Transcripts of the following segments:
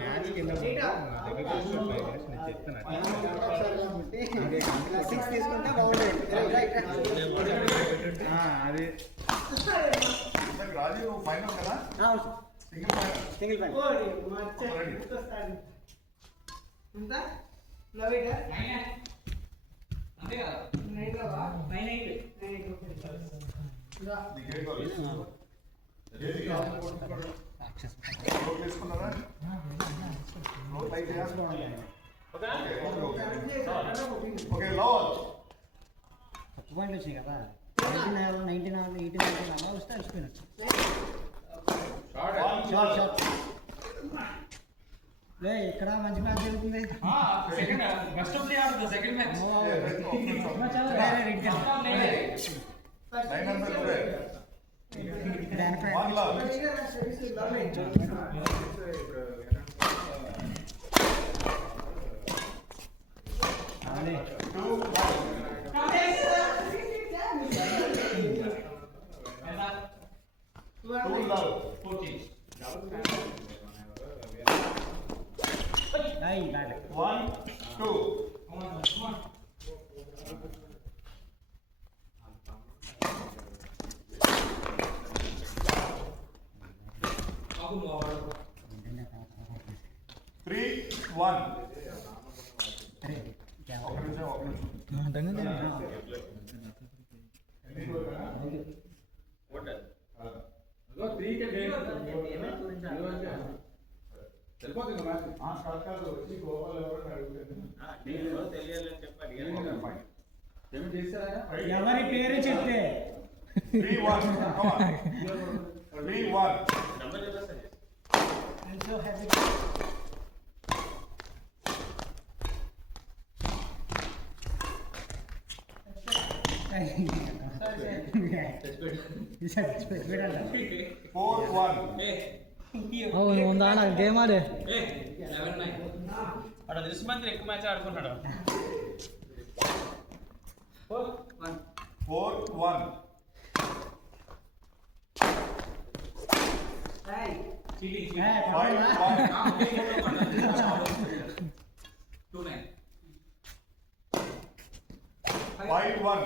మ్యాచ్కి సిక్స్ తీసుకుంటే బాగుంటుంది. అది రాజు ఫైనల్ కదా? Single final. తక్కువ పాయింట్లు వచ్చినాయి కదా, 19 18 వస్తే వచ్చిపోయినట్టు. షార్ట్ షార్ట్ లే, ఇక్కడ మంచి మ్యాచ్ జరుగుతుంది. ఎవరి పేరు చెప్తే 3-1. ఉందా నాకు గేమ్ ఆడే అక్కడ దృష్టి మంత్రి ఎక్కువ మ్యాచ్ ఆడుకున్నాడు. 4-1.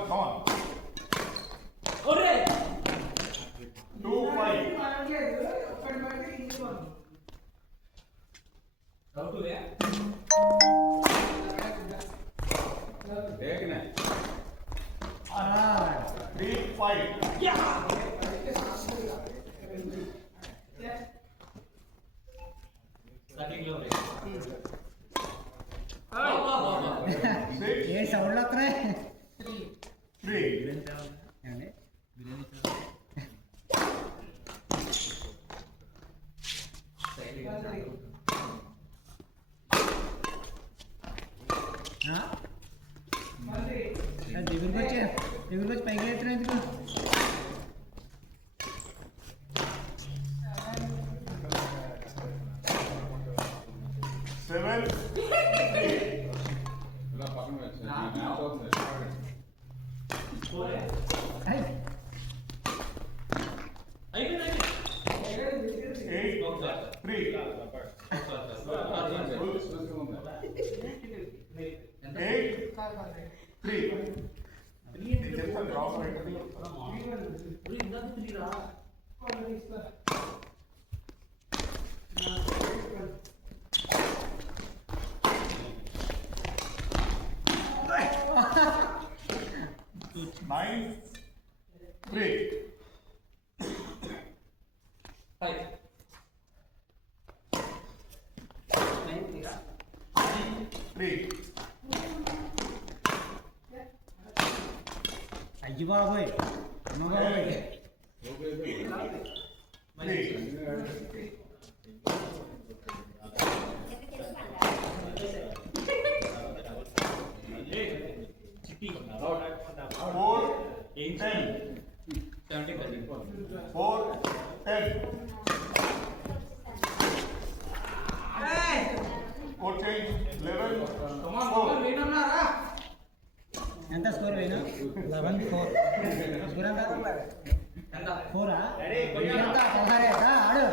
Come on. 2-5. ఏ సౌండ్ వస్తున్నాయి. 3. దగ్గరికి వచ్చి పైకి ఎత్తున ఎందుకు? 7. 9-3. 3. అయ్యి బాబోయ్, అమ్మ బాబోయ్. 3. ఎంత స్కోర్ వేయను? 11-4. స్కోర్ ఎంత? 4 ఆడు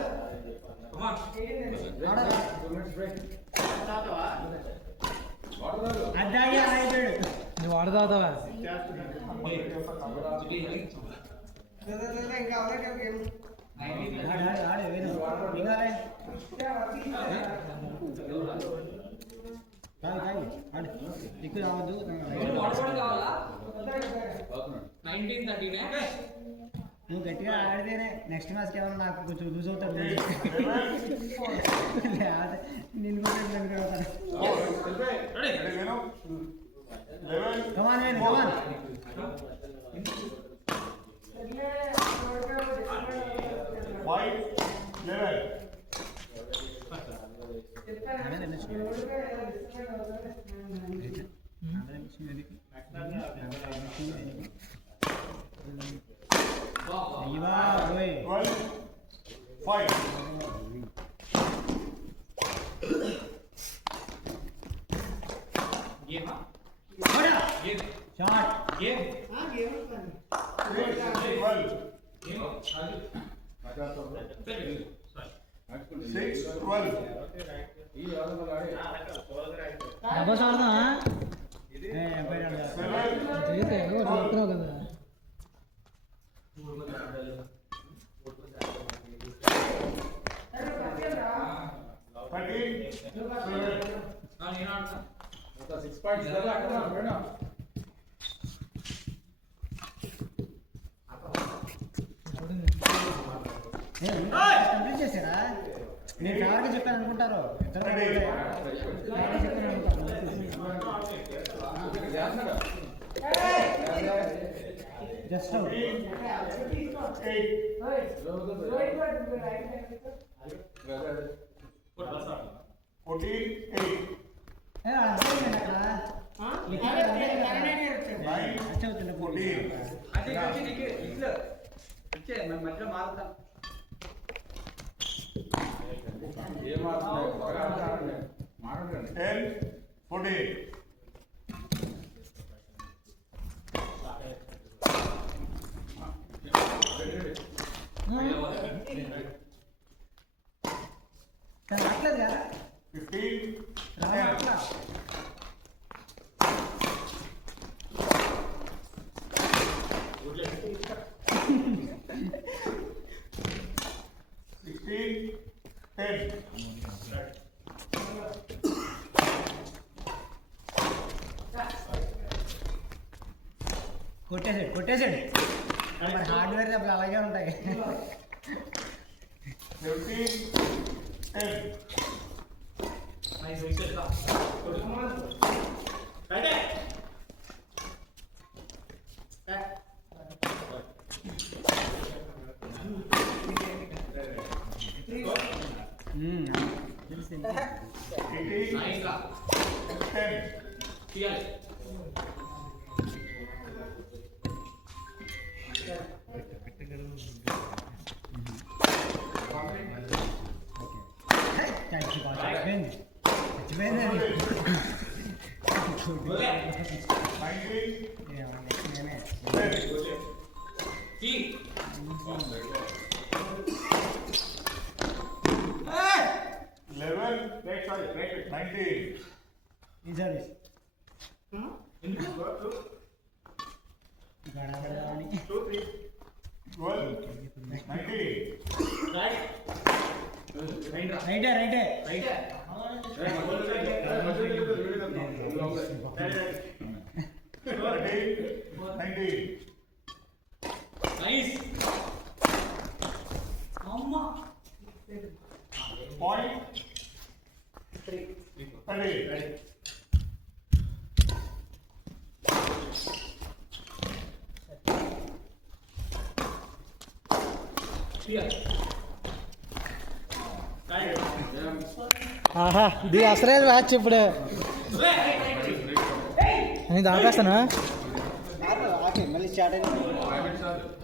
అద్దాయి అయిపోయాడు. నువ్వు వాడు తాగుతావా? ఆడే వేరు ఇంకాలే కాదు ఆడు ఇక్కడ రావద్దు. నువ్వు గట్టిగా ఆడితేనే నెక్స్ట్ మ్యాచ్కి ఏమన్నా నాకు కొంచెం లూజ్ అవుతాడు. నిన్ను కూడా కమాన్ వేణు కమాన్. డబల్స్ ఆడదా? చెప్తున్నావు కదా. కంప్లీట్ చేశారా? నేను ఫేవర్గా చెప్పాను అనుకుంటారు. జస్ట్ మధ్యలో మారుతా. రావట్లేదు కదా 15 రావట్లా. 10. కొట్టేసాడు. మరి హార్డ్వేర్ దెబ్బలు అలాగే ఉంటాయి. 15, 10. ఆహా, ఇది అసలైన మ్యాచ్ ఇప్పుడు. నేను దాపేస్తాను. మళ్ళీ స్టార్ట్ అయింది.